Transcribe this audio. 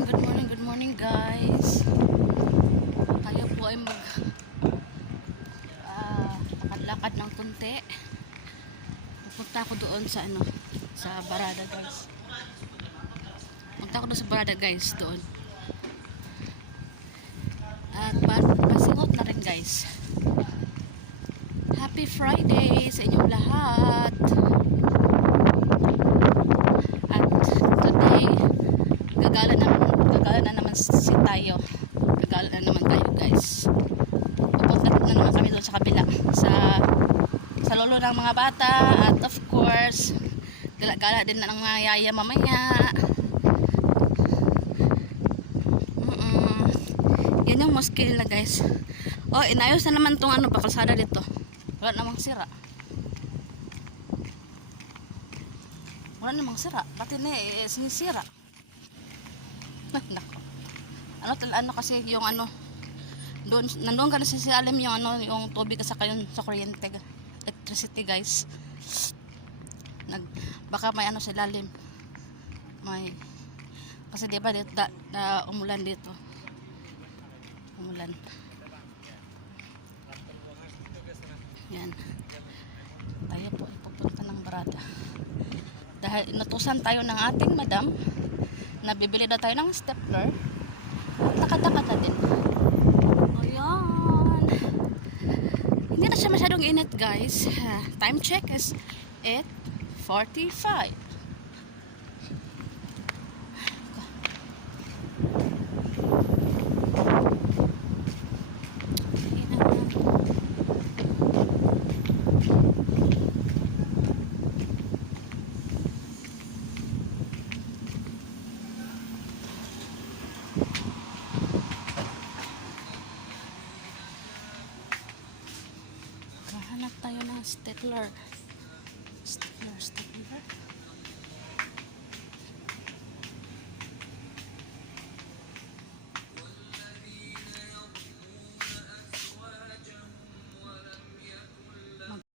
good morning guys. Tayo po ay lakad-lakad ng kunti. Pupunta ako doon sa sa barada guys. Punta ako doon sa barada guys doon. At pasingot na rin guys. Happy Friday sa inyong lahat. At today gagala na naman tayo. Gagala na naman tayo guys. Pupunta na naman kami doon sa kabila sa lolo ng mga bata, at of course gala din na ng mga yaya mamaya. Yan yung mosque nila guys. Oh, inayos na naman tong kalsada dito. Wala namang sira. Pati na sinisira. Nako. Ano kasi yung doon nandoon ka na sa alam yung tubig sa kayon sa kuryente, electricity guys. Baka may sa lalim. May kasi di ba dito umulan dito. Umulan. Yan. Tayo po pupunta ng barada. Dahil inutusan tayo ng ating madam na bibili na tayo ng stapler at lakad-lakad na din. Ayan. Hindi na siya masyadong init guys. Time check is 8:45. Hanap tayo ng stapler.